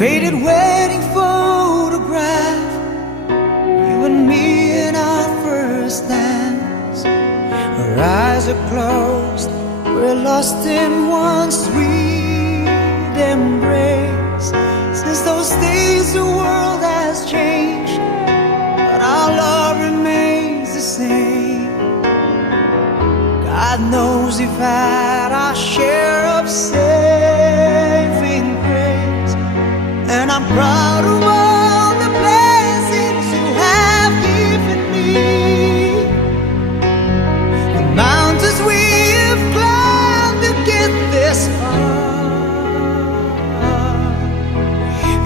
faded wedding photograph, you and me in our first dance. Our eyes are closed, we're lost in one sweet embrace. Since those days the world has changed, but our love remains the same. God knows we've had our share of saving grace, and I'm proud of